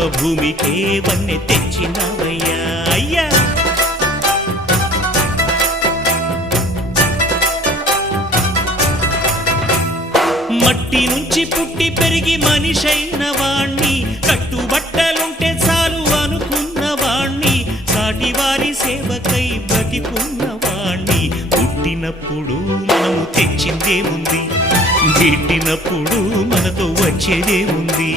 జన్మభూమికే వన్నె తెచ్చినవయ్యా అయ్యా. మట్టి నుంచి పుట్టి పెరిగి మనిషైన వాణ్ణి, కట్టుబట్టలుంటే చాలు అనుకున్న వాణ్ణి, సాటివారి సేవకై బ్రతికున్న వాణ్ణి. పుట్టినప్పుడు మనము తెచ్చిందేముంది, గిట్టినప్పుడు మనతో వచ్చేదేముంది.